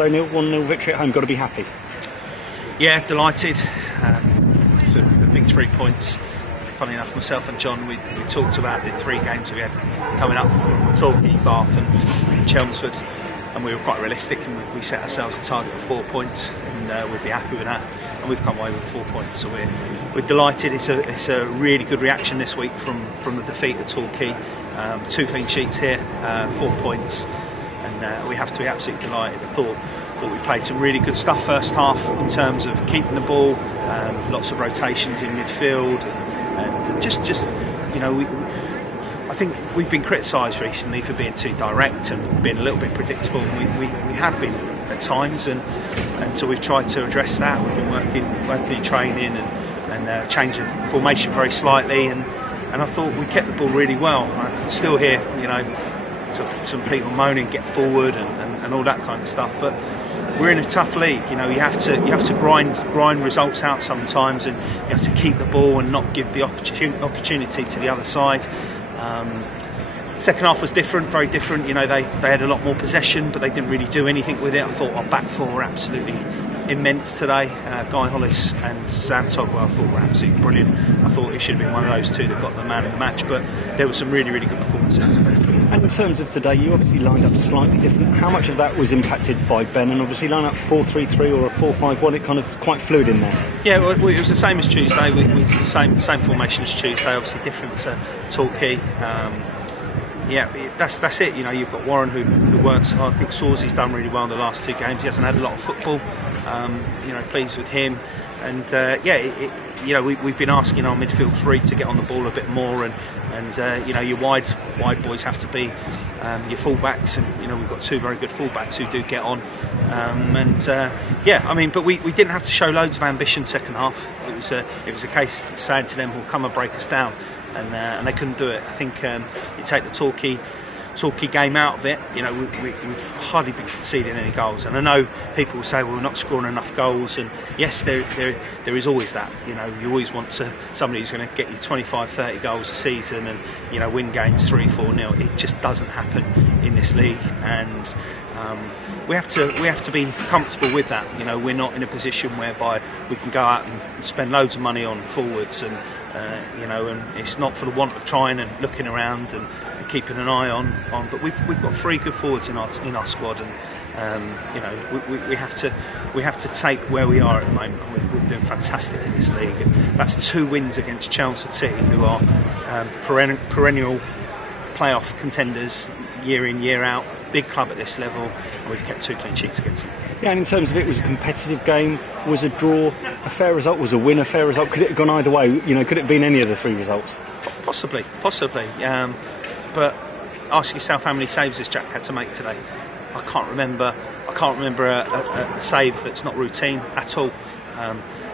so, 1-0 victory at home. Got to be happy. Yeah, delighted. It's a big 3 points. Funny enough, myself and John, we talked about the 3 games we had coming up from Torquay, Bath and Chelmsford, and we were quite realistic, and we set ourselves a target of 4 points, and we'd be happy with that. And we've come away with 4 points, so we're delighted. It's a really good reaction this week from the defeat at Torquay. 2 clean sheets here, 4 points, and we have to be absolutely delighted. I thought we played some really good stuff first half in terms of keeping the ball, lots of rotations in midfield, and just I think we've been criticised recently for being too direct and being a little bit predictable. We have been at times, and so we've tried to address that. We've been working in training and changed the formation very slightly, and I thought we kept the ball really well. I still hear some people moaning, get forward and all that kind of stuff, but we're in a tough league. You have to grind results out sometimes, and you have to keep the ball and not give the opportunity to the other side. Second half was different, very different. They had a lot more possession, but they didn't really do anything with it. I thought our back four were absolutely immense today. Guy Hollis and Sam Togwell, I thought were absolutely brilliant. I thought it should have been one of those two that got the man of the match, but there were some really, really good performances. And in terms of today, you obviously lined up slightly different. How much of that was impacted by Ben? And obviously lined up 4-3-3 or a 4-5-1, it kind of quite fluid in there. Yeah, well, it was the same as Tuesday. We same formation as Tuesday, obviously different to Torquay. Yeah, that's it. You've got Warren who works hard. I think Sawsey's done really well in the last 2 games. He hasn't had a lot of football. Pleased with him. And we've been asking our midfield 3 to get on the ball a bit more, and your wide boys have to be your fullbacks, and we've got 2 very good fullbacks who do get on. But we didn't have to show loads of ambition second half. It was a case of saying to them, "Well, come and break us down." And they couldn't do it. I think you take the Torquay game out of it, we've hardly been conceding any goals. And I know people will say, well, we're not scoring enough goals, and yes, there is always that. You always want somebody who's going to get you 25-30 goals a season and win games 3-4-0. It just doesn't happen in this league, and we have to be comfortable with that. We're not in a position whereby we can go out and spend loads of money on forwards, and it's not for the want of trying and looking around and keeping an eye on. But we've got 3 good forwards in our squad, and we have to take where we are at the moment. We're doing fantastic in this league, and that's 2 wins against Chelmsford City, who are perennial playoff contenders year in, year out. Big club at this level, and we've kept 2 clean sheets against them. Yeah, and in terms of it was a competitive game. Was a draw a fair result? Was a win a fair result? Could it have gone either way? Could it have been any of the 3 results? Possibly. But ask yourself how many saves this Jack had to make today. I can't remember a save that's not routine at all.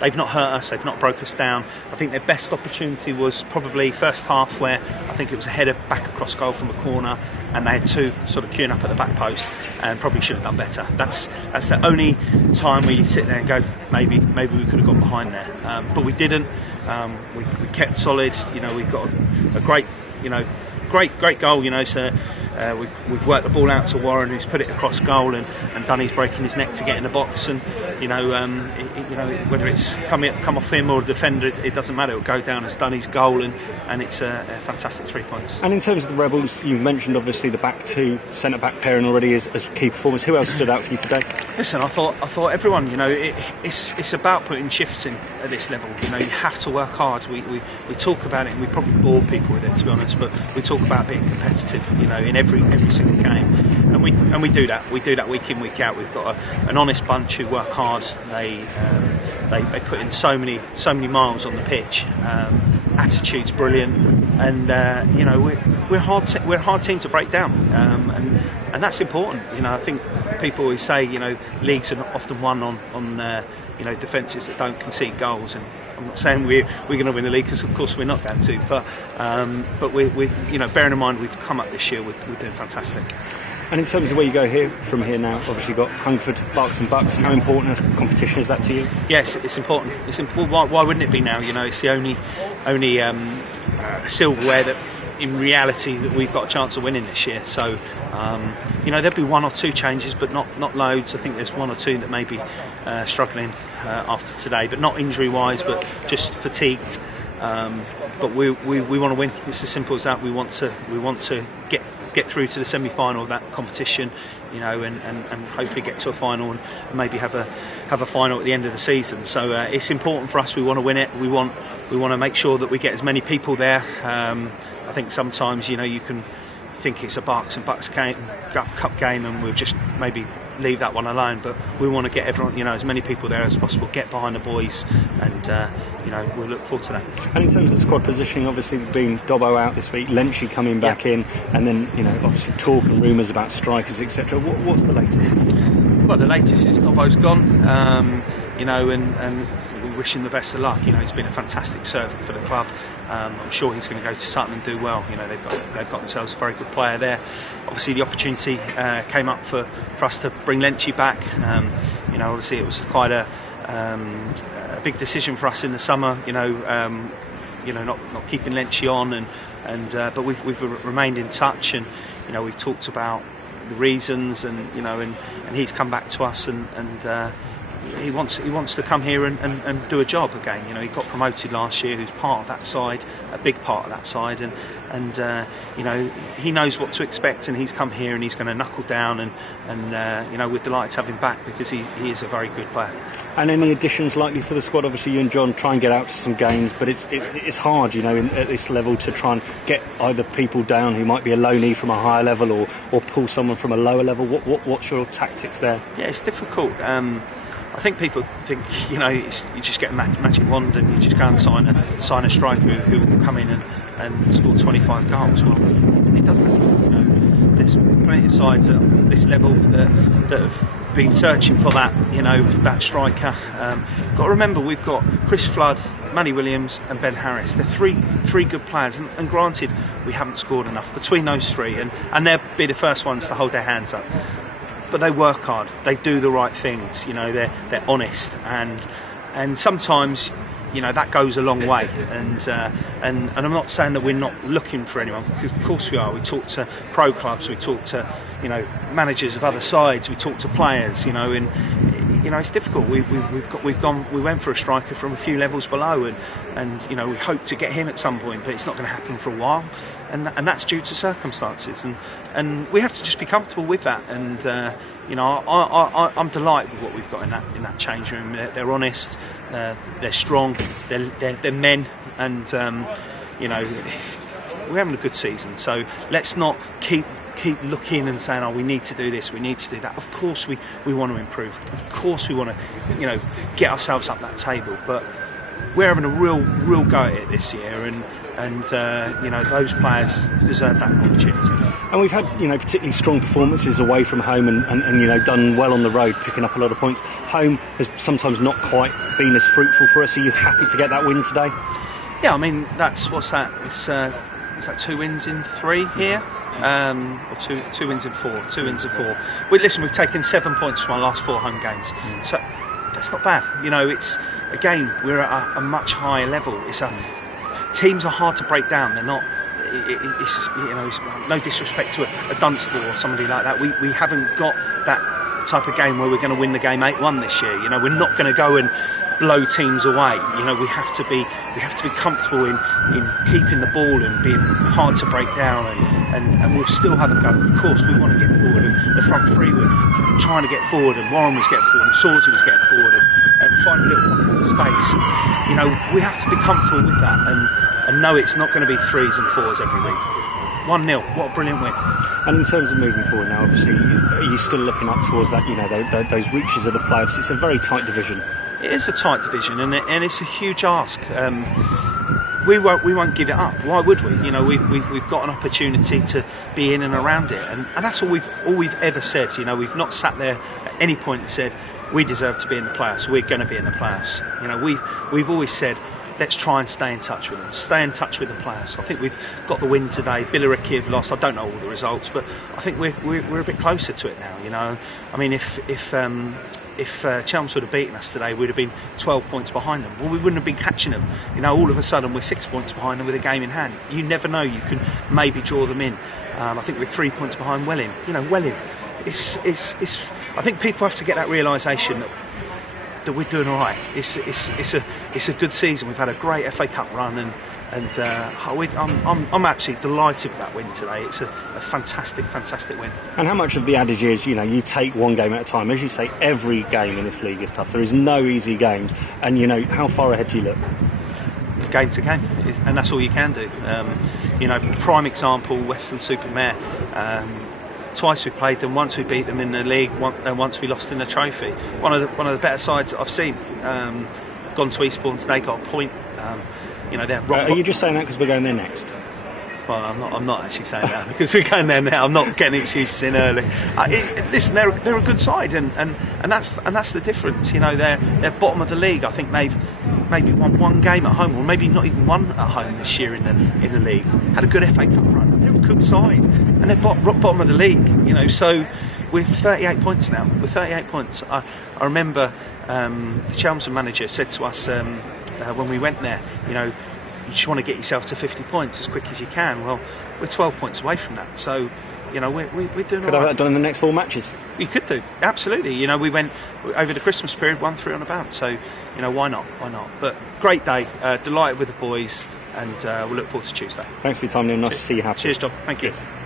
They've not hurt us, they've not broke us down. I think their best opportunity was probably first half, where I think it was a header back across goal from a corner, and they had 2 sort of queuing up at the back post, and probably should have done better. That's the only time where you sit there and go, maybe we could have gone behind there, but we didn't. We kept solid. We got a great goal. So we've worked the ball out to Warren, who's put it across goal, and Dunny's breaking his neck to get in the box, and whether it's come off him or the defender, it doesn't matter. It'll go down as Dunny's goal, and it's a fantastic 3 points. And in terms of the Rebels, you mentioned obviously the back 2 centre-back pairing already as key performers. Who else stood out for you today? Listen, I thought everyone. It's about putting shifts in at this level. You have to work hard. We talk about it, and we probably bore people with it, to be honest. But we talk about being competitive. In every single game, and we do that. We do that week in, week out. We've got an honest bunch who work hard. They put in so many miles on the pitch. Attitude's brilliant, and we're a hard team to break down, and that's important. I think people always say leagues are often won on defences that don't concede goals, and I'm not saying we're going to win the league, because of course we're not going to, but we bearing in mind we've come up this year, we're doing fantastic. And in terms of where you go from here now, obviously you've got Hungerford, Berks and Bucks. How important a competition is that to you? Yes, it's important. It's important. Why wouldn't it be now? It's the only silverware that in reality that we've got a chance of winning this year. So there'll be one or two changes, but not loads. I think there's one or two that may be struggling after today, but not injury wise, but just fatigued. But we want to win. It's as simple as that. We want to get through to the semi-final of that competition, and hopefully get to a final and maybe have a final at the end of the season. So it's important for us. We want to win it. We want to make sure that we get as many people there. I think sometimes you can think it's a Bucks Cup game, and we'll just maybe leave that one alone. But we want to get everyone, as many people there as possible. Get behind the boys, and we'll look forward to that. And in terms of the squad positioning, obviously being Dobbo out this week, Lenchi coming back in, and then obviously talk and rumours about strikers, etc. What's the latest? Well, the latest is Dobbo's gone. And we wish him the best of luck. He's been a fantastic servant for the club. I'm sure he's going to go to Sutton and do well. They've got themselves a very good player there. Obviously, the opportunity came up for us to bring Lenchi back. Obviously, it was quite a big decision for us in the summer. Not keeping Lenchi on, but we've remained in touch, and we've talked about the reasons, and he's come back to us, and he wants to come here and do a job again. He got promoted last year. He was part of that side, a big part of that side, and he knows what to expect. And he's come here and he's going to knuckle down. And we're delighted to have him back because he is a very good player. And any additions likely for the squad? Obviously, you and John try and get out to some games, but it's hard, at this level to try and get either people down who might be a loanee from a higher level, or pull someone from a lower level. What's your tactics there? Yeah, it's difficult. I think people think you just get a magic wand and you just go and sign a striker who will come in and score 25 goals. Well, it doesn't happen. There's plenty of sides at this level that have been searching for that striker. Got to remember, we've got Chris Flood, Manny Williams and Ben Harris. They're three good players, and granted we haven't scored enough between those three, and they'll be the first ones to hold their hands up. But they work hard. They do the right things. They're honest, and sometimes that goes a long way. And I'm not saying that we're not looking for anyone, because of course we are. We talk to pro clubs. We talk to managers of other sides. We talk to players. And it's difficult. We went for a striker from a few levels below, and we hope to get him at some point, but it's not going to happen for a while. And that's due to circumstances, and we have to just be comfortable with that. And I'm delighted with what we've got in that change room. They're honest, they're strong, they're men, and we're having a good season. So let's not keep looking and saying, we need to do this, we need to do that. Of course we want to improve. Of course we want to get ourselves up that table, but we're having a real go at it this year, and those players deserve that opportunity. And we've had particularly strong performances away from home, and done well on the road, picking up a lot of points. Home has sometimes not quite been as fruitful for us. Are you happy to get that win today? Yeah, I mean what's that? It's is that 2 wins in 3 here? Or two wins in 4. 2 wins in 4. We've taken 7 points from our last 4 home games. So that's not bad. It's again, we're at a much higher level. Teams are hard to break down. They're not. It's no disrespect to a Dunstable or somebody like that. We haven't got that type of game where we're going to win the game 8-1 this year. We're not going to go and blow teams away. We have to be comfortable in keeping the ball and being hard to break down, and we'll still have a go. Of course, we want to get forward, and the front three were trying to get forward, and Warren was getting forward, and Swordsy was getting forward, and find little pockets of space. We have to be comfortable with that, and know it's not going to be 3s and 4s every week. 1-0, what a brilliant win. And in terms of moving forward now, obviously, are you still looking up towards that, those reaches of the playoffs? It's a very tight division. It is a tight division, and it's a huge ask. We won't give it up. Why would we? We've got an opportunity to be in and around it, and that's all we've ever said. We've not sat there at any point and said we deserve to be in the playoffs. We're going to be in the playoffs. We've always said, let's try and stay in touch with them, stay in touch with the players. I think we've got the win today. Billericay have lost. I don't know all the results, but I think we're a bit closer to it now. I mean, if if Chelmsford had beaten us today, we'd have been 12 points behind them. Well, we wouldn't have been catching them. All of a sudden we're 6 points behind them with a game in hand. You never know. You can maybe draw them in. I think we're 3 points behind Welling. Welling. It's. I think people have to get that realisation that we're doing all right. It's a good season. We've had a great FA Cup run, and I'm absolutely delighted with that win today. It's a fantastic win. And how much of the adage is, you take one game at a time? As you say, every game in this league is tough. There is no easy games, and how far ahead do you look? Game to game, and that's all you can do. Prime example, Weston-super-Mare. Twice we played them. Once we beat them in the league, and once we lost in the trophy. One of the better sides that I've seen. Gone to Eastbourne today, got a point. Are you just saying that because we're going there next? Well, I'm not actually saying that because we're going there now. I'm not getting excuses in early. Listen, they're a good side, and that's the difference. They're bottom of the league. I think they've maybe won one game at home, or maybe not even one at home this year in the league. Had a good FA Cup run. They're a good side, and they're rock bottom of the league. So we're 38 points now. We're 38 points. I remember the Chelmsford manager said to us when we went there, you just want to get yourself to 50 points as quick as you can. Well, we're 12 points away from that. So, we're doing all right. Could have that done in the next 4 matches? We could do, absolutely. We went over the Christmas period, 1-3 on a bounce. So, why not? But great day, delighted with the boys, and we'll look forward to Tuesday. Thanks for your time, Neil. Nice to see you happy. Cheers, Dom. Thank you. Cheers.